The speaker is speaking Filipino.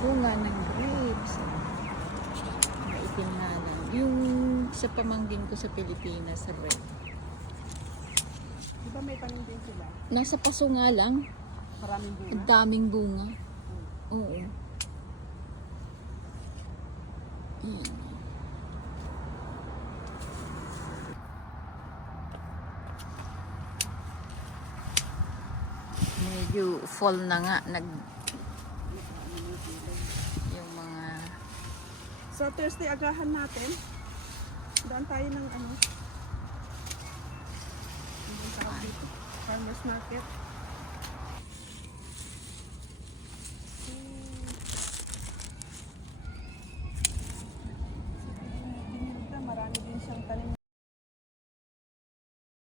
bunga ng grapes. Maitim na lang. Yung sa pamangkin ko sa Pilipinas, red. Diba may tanim din sila? Nasa paso nga lang. Maraming bunga? Ang daming bunga. Oo. Ayan. Medyo fall na nga. Yung mga... So Thursday agahan natin. Daan tayo ng ano? Ang tawag dito? Farmers market. Marami din siyang tanim.